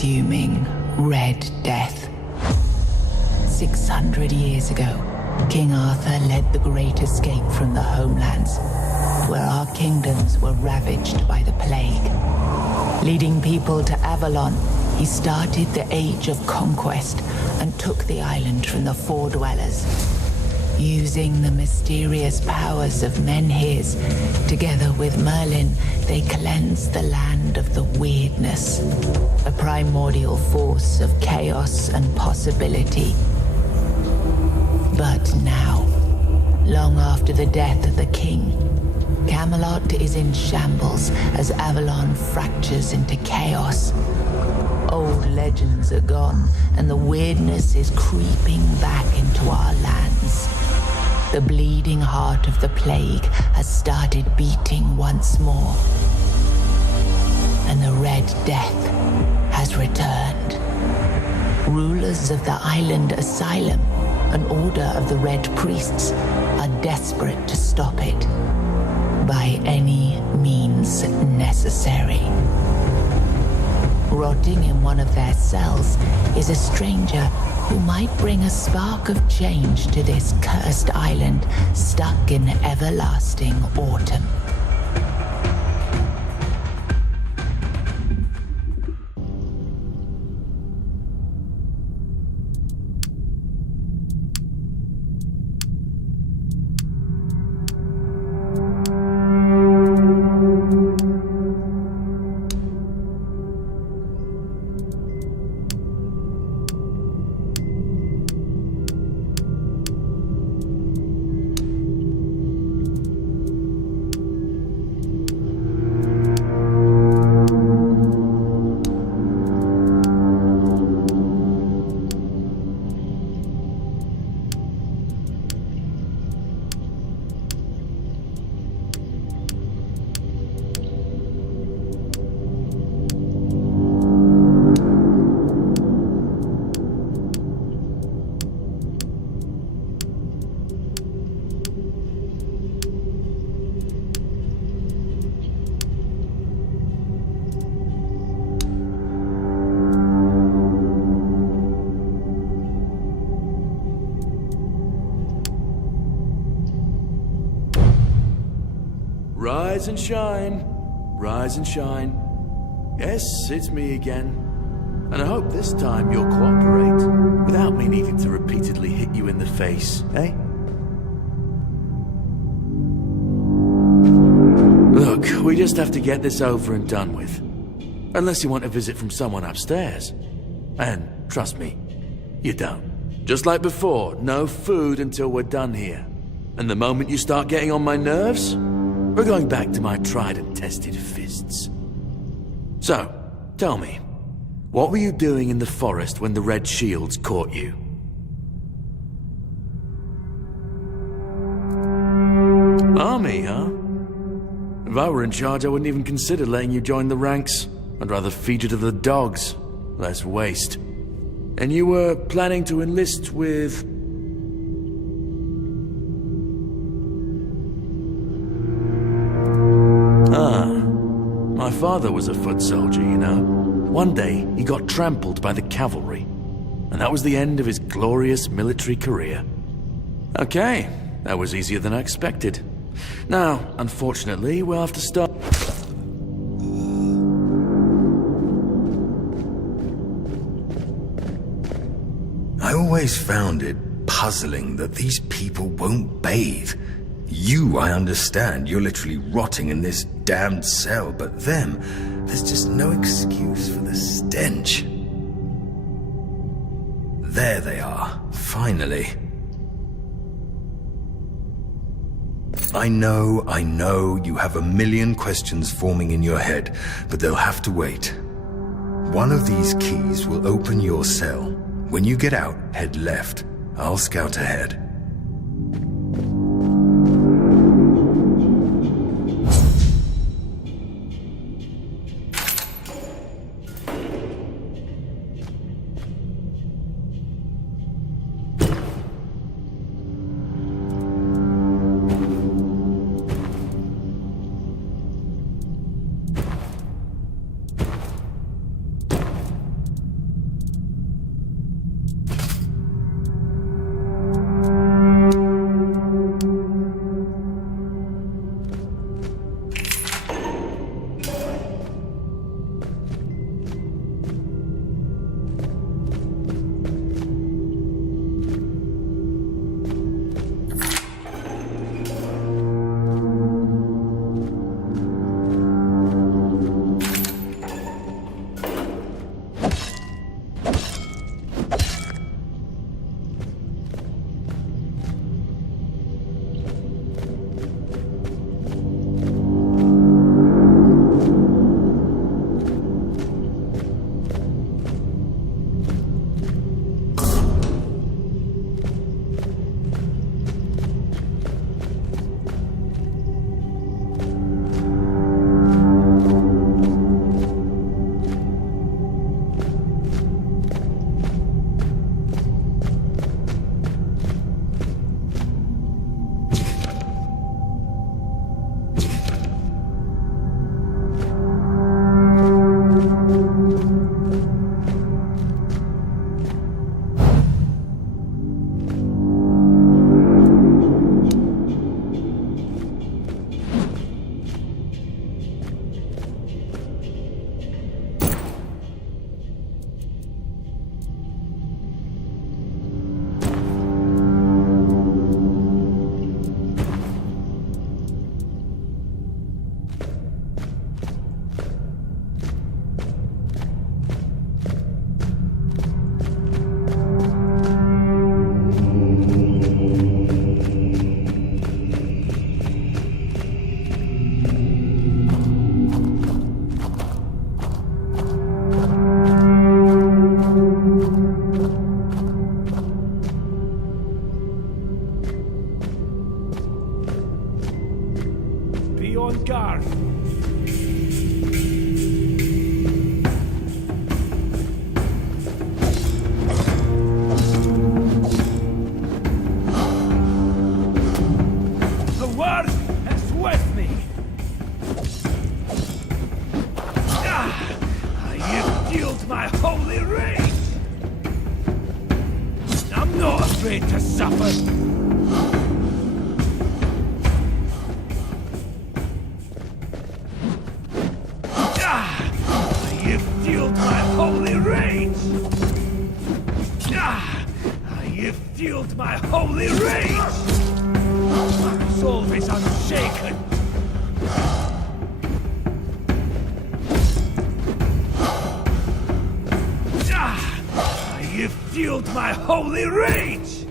all-consuming Red Death. 600 years ago, King Arthur led the Great Escape from the homelands, where our kingdoms were ravaged by the plague. Leading people to Avalon, he started the Age of Conquest and took the island from the Four Dwellers. Using the mysterious powers of Menhirs, together with Merlin, they cleansed the land of the Weirdness, a primordial force of chaos and possibility. But now, long after the death of the king, Camelot is in shambles as Avalon fractures into chaos. Old legends are gone, and the Weirdness is creeping back into our lands. The bleeding heart of the plague has started beating once more, and the Red Death has returned. Rulers of the island asylum, an order of the Red Priests, are desperate to stop it by any means necessary. Rotting in one of their cells is a stranger who might bring a spark of change to this cursed island stuck in everlasting autumn. Rise and shine, rise and shine. Yes, it's me again. And I hope this time you'll cooperate, without me needing to repeatedly hit you in the face, eh? Look, we just have to get this over and done with. Unless you want a visit from someone upstairs. And trust me, you don't. Just like before, no food until we're done here. And the moment you start getting on my nerves, we're going back to my tried and tested fists. So, tell me, what were you doing in the forest when the Red Shields caught you? Army, huh? If I were in charge, I wouldn't even consider letting you join the ranks. I'd rather feed you to the dogs. Less waste. And you were planning to enlist with... My father was a foot soldier, you know. One day, he got trampled by the cavalry. And that was the end of his glorious military career. Okay, that was easier than I expected. Now, unfortunately, we'll have to start... I always found it puzzling that these people won't bathe. You, I understand, you're literally rotting in this damned cell, but them, there's just no excuse for the stench. There they are, finally. I know, you have a million questions forming in your head, but they'll have to wait. One of these keys will open your cell. When you get out, head left. I'll scout ahead. on guard. The word is with me. You've fueled my holy rage. I'm not afraid to suffer. You've fueled my holy rage! You've fueled my holy rage! My soul is unshaken! You've fueled my holy rage!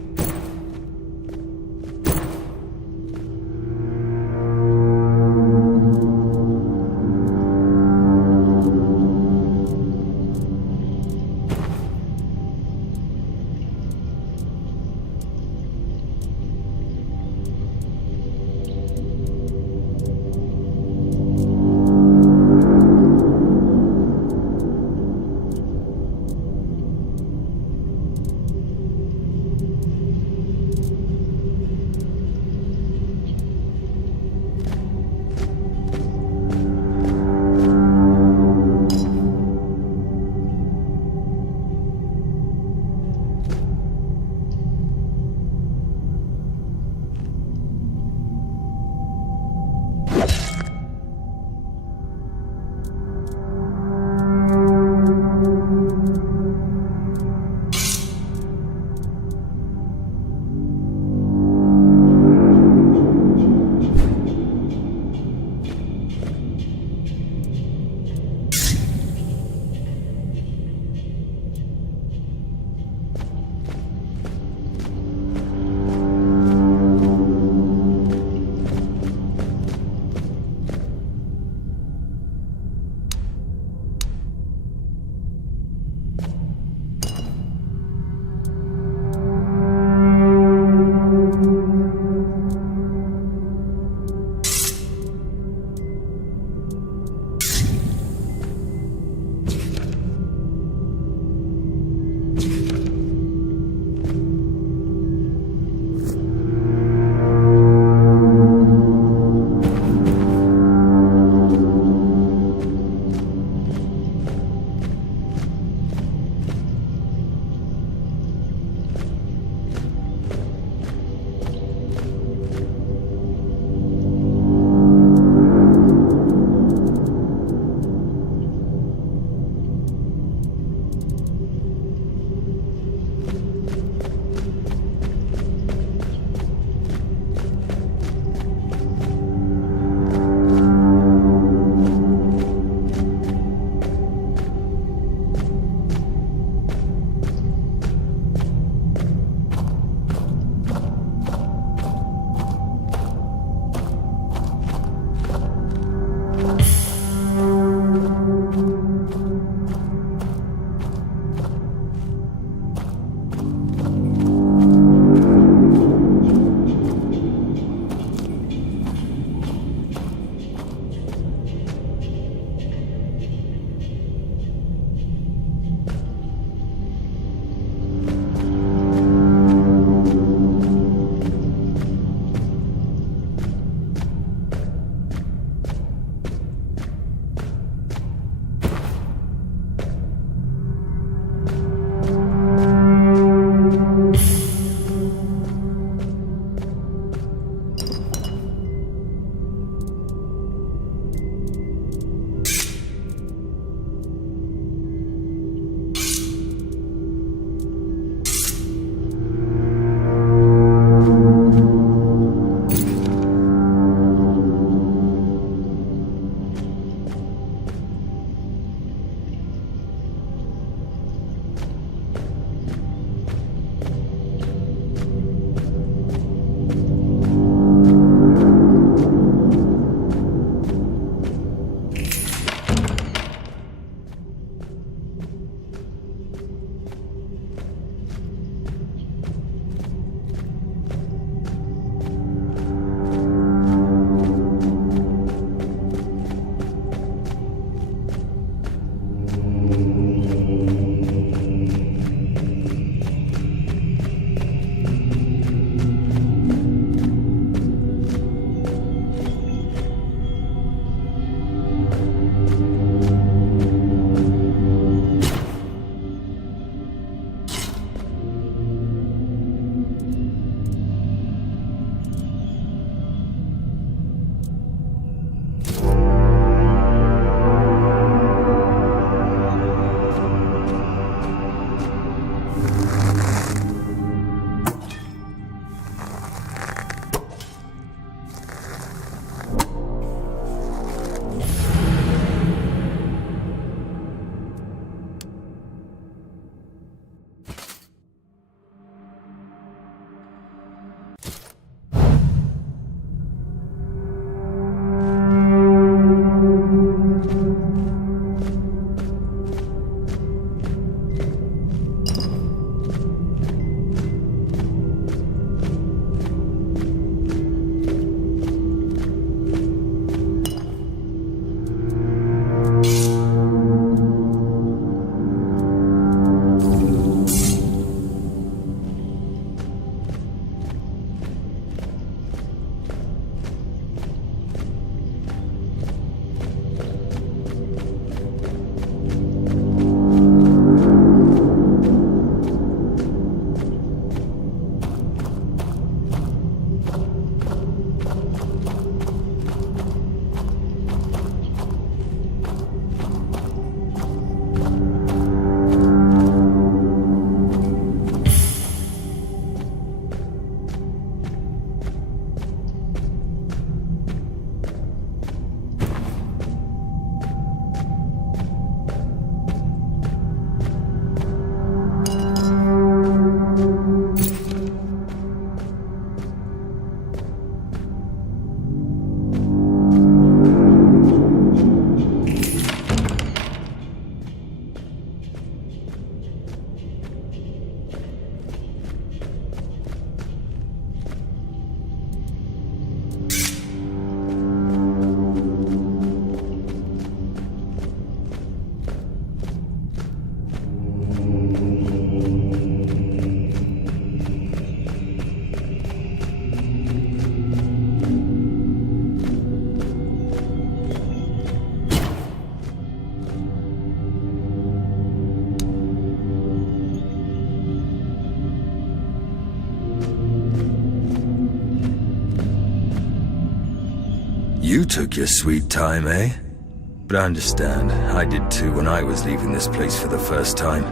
You took your sweet time, eh? But I understand. I did too when I was leaving this place for the first time.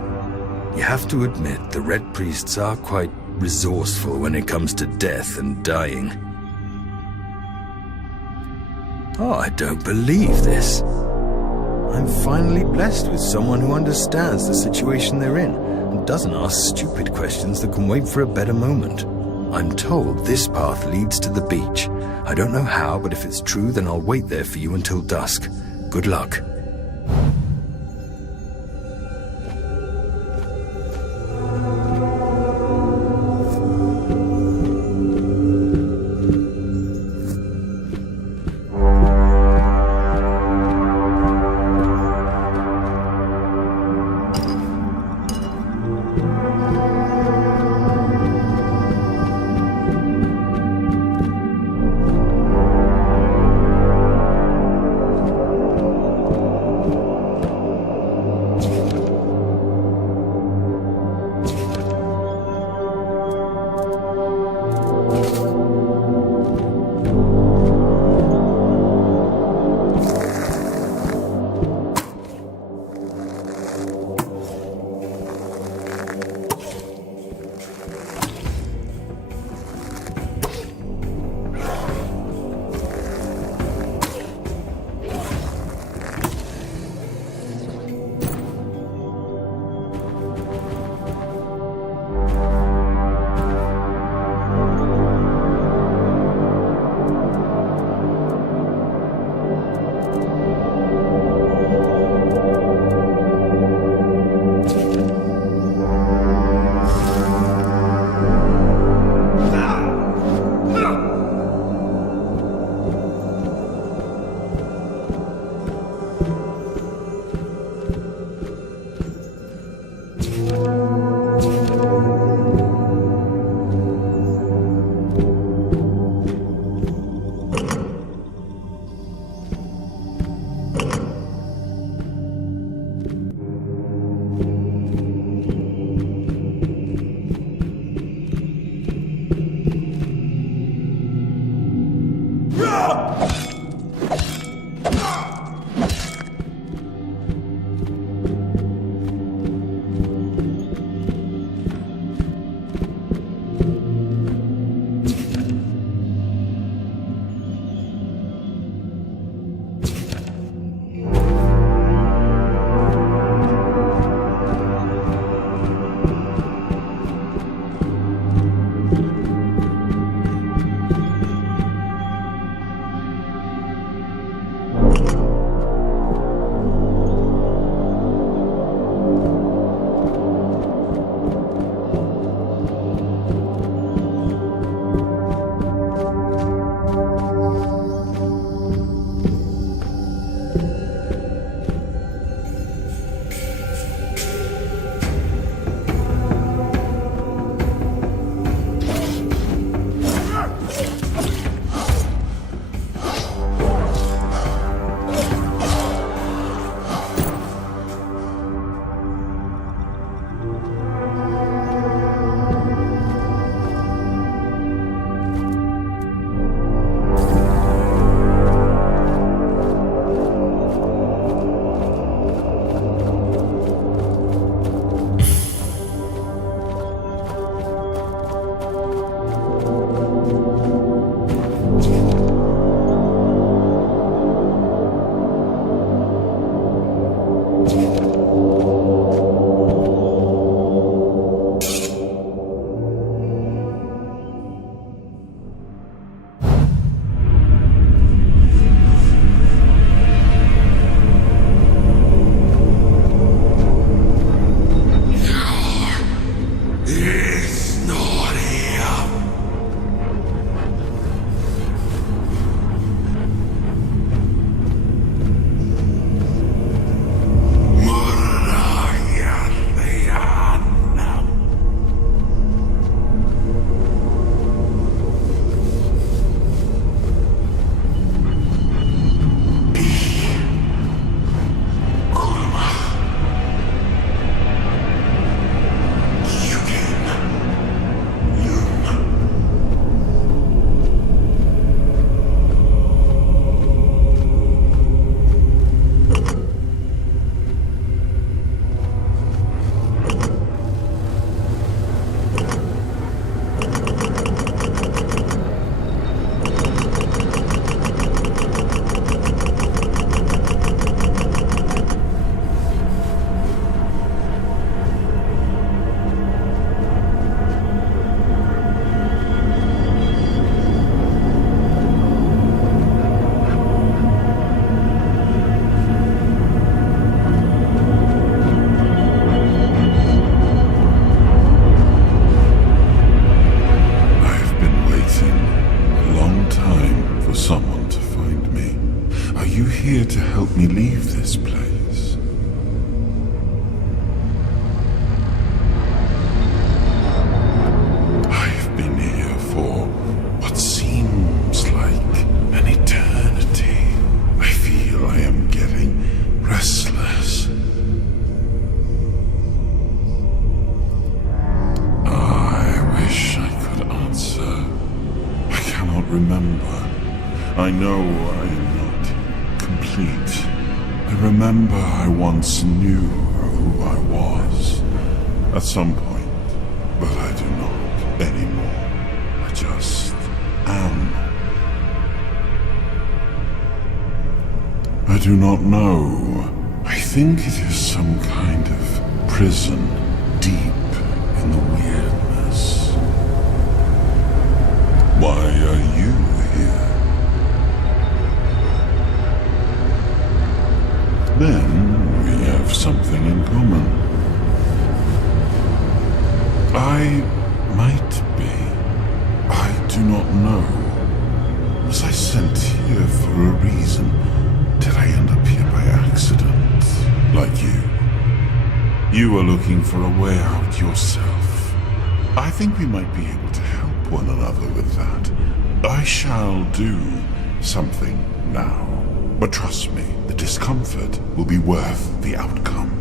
You have to admit, the Red Priests are quite resourceful when it comes to death and dying. Oh, I don't believe this. I'm finally blessed with someone who understands the situation they're in and doesn't ask stupid questions that can wait for a better moment. I'm told this path leads to the beach. I don't know how, but if it's true, then I'll wait there for you until dusk. Good luck. here to help me leave this place. I've been here for what seems like an eternity. I feel I am getting restless. I wish I could answer. I cannot remember. I know I am not complete. I remember I once knew who I was at some point, but I do not anymore. I just am. I do not know. I think it is some kind of prison deep in the weirdness. Why are you here? Then we have something in common. I might be. I do not know. Was I sent here for a reason? Did I end up here by accident? Like you. You are looking for a way out yourself. I think we might be able to help one another with that. I shall do something now. But trust me, the discomfort will be worth the outcome.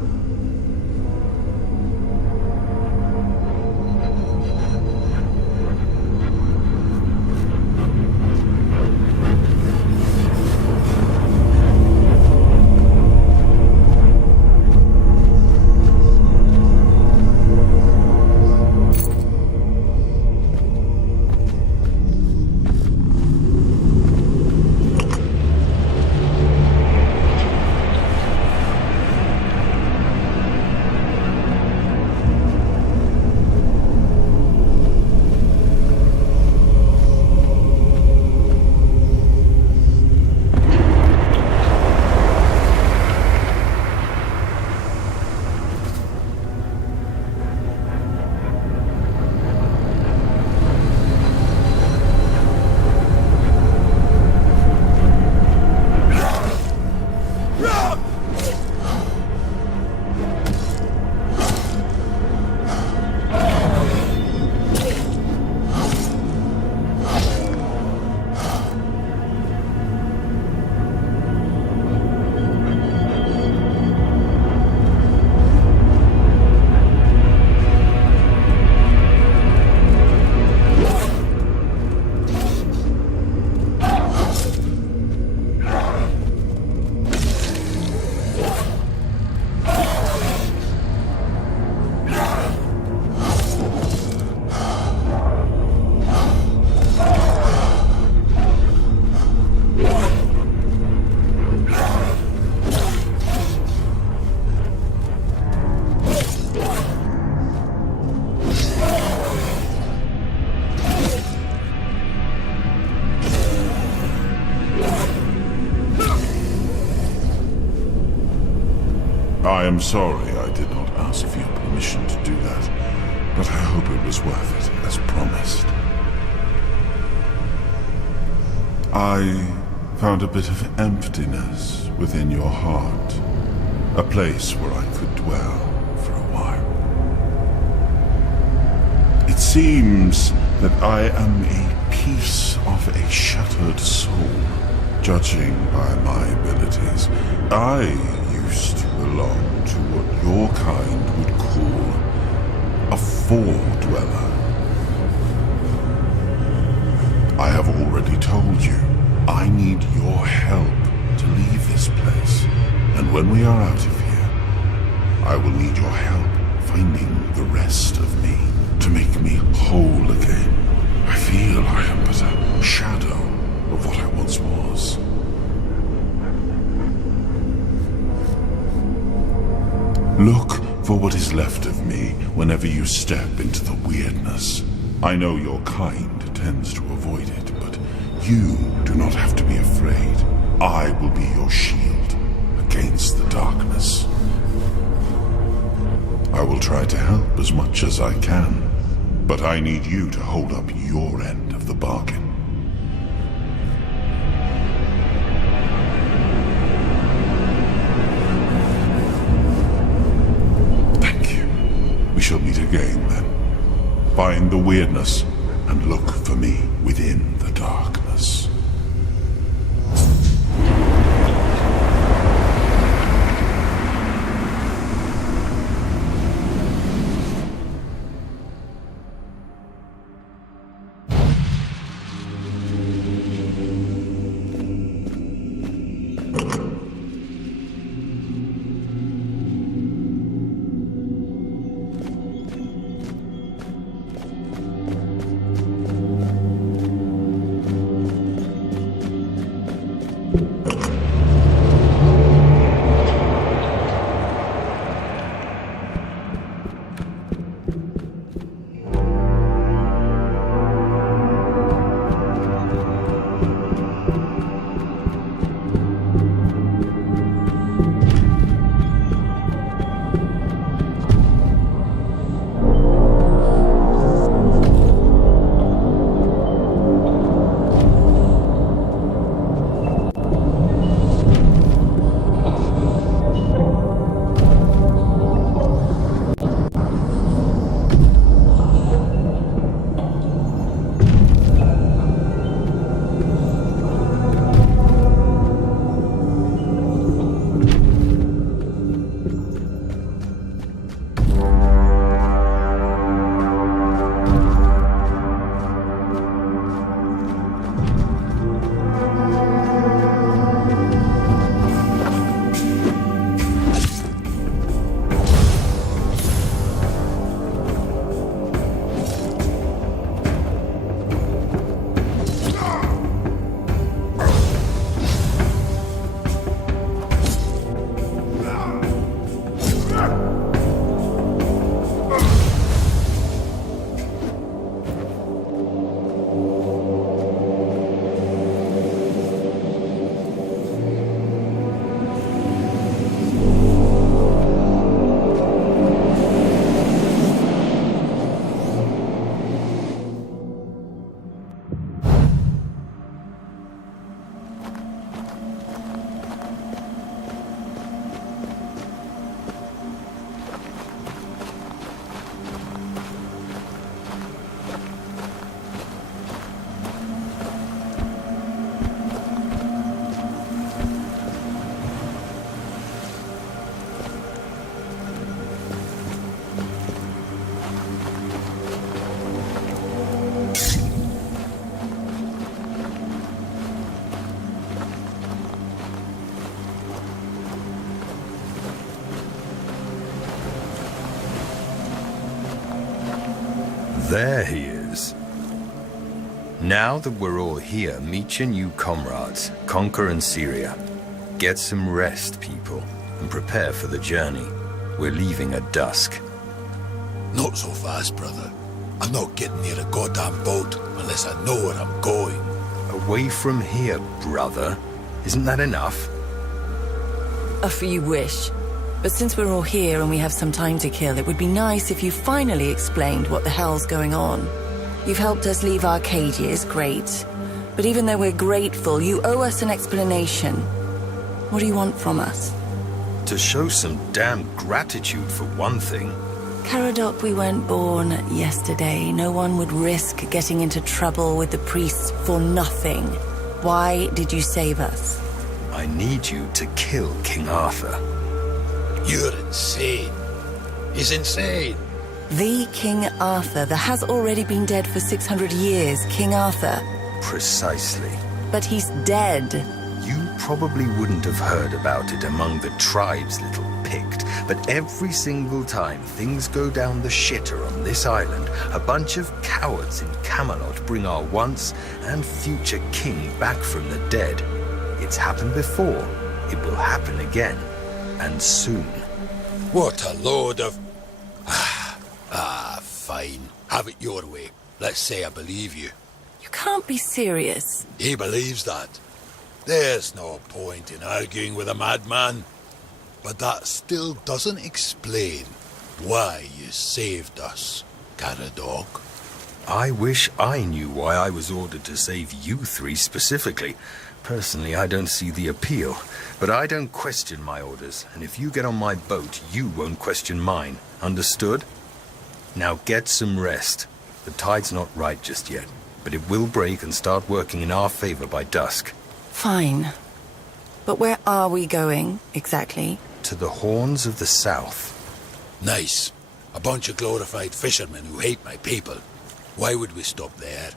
I am sorry I did not ask for your permission to do that, but I hope it was worth it, as promised. I found a bit of emptiness within your heart, a place where I could dwell for a while. It seems that I am a piece of a shattered soul, judging by my abilities. I used to belong to what your kind would call a four-dweller. I have already told you, I need your help to leave this place. And when we are out of here, I will need your help finding the rest of me to make me whole again. I feel I am but a shadow of what I once was. Look for what is left of me whenever you step into the weirdness. I know your kind tends to avoid it, but you do not have to be afraid. I will be your shield against the darkness. I will try to help as much as I can, but I need you to hold up your end of the bargain. again, then. Find the weirdness, and look for me within the darkness. There he is. Now that we're all here, meet your new comrades, Conquer and Syria. Get some rest, people, and prepare for the journey. We're leaving at dusk. Not so fast, brother. I'm not getting near a goddamn boat unless I know where I'm going. Away from here, brother. Isn't that enough? If you wish. But since we're all here and we have some time to kill, it would be nice if you finally explained what the hell's going on. You've helped us leave Arcadia's great. But even though we're grateful, you owe us an explanation. What do you want from us? To show some damn gratitude for one thing. Caradoc, we weren't born yesterday. No one would risk getting into trouble with the priests for nothing. Why did you save us? I need you to kill King Arthur. You're insane. He's insane. The King Arthur, that has already been dead for 600 years, King Arthur. Precisely. But he's dead. You probably wouldn't have heard about it among the tribes, little Pict, but every single time things go down the shitter on this island, a bunch of cowards in Camelot bring our once and future king back from the dead. It's happened before. It will happen again. And soon. What a load of... fine. Have it your way. Let's say I believe you. You can't be serious. He believes that. There's no point in arguing with a madman. But that still doesn't explain why you saved us, Caradoc. I wish I knew why I was ordered to save you three specifically. Personally, I don't see the appeal, but I don't question my orders, and if you get on my boat, you won't question mine. Understood? Now get some rest. The tide's not right just yet, but it will break and start working in our favor by dusk. Fine. But where are we going, exactly? To the Horns of the South. Nice. A bunch of glorified fishermen who hate my people. Why would we stop there?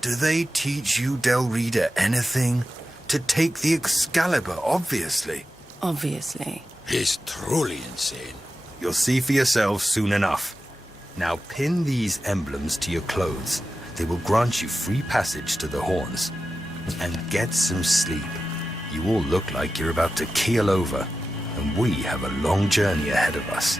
Do they teach you, Del Rita, anything? To take the Excalibur, obviously. Obviously. He's truly insane. You'll see for yourself soon enough. Now pin these emblems to your clothes. They will grant you free passage to the Horns. And get some sleep. You all look like you're about to keel over, and we have a long journey ahead of us.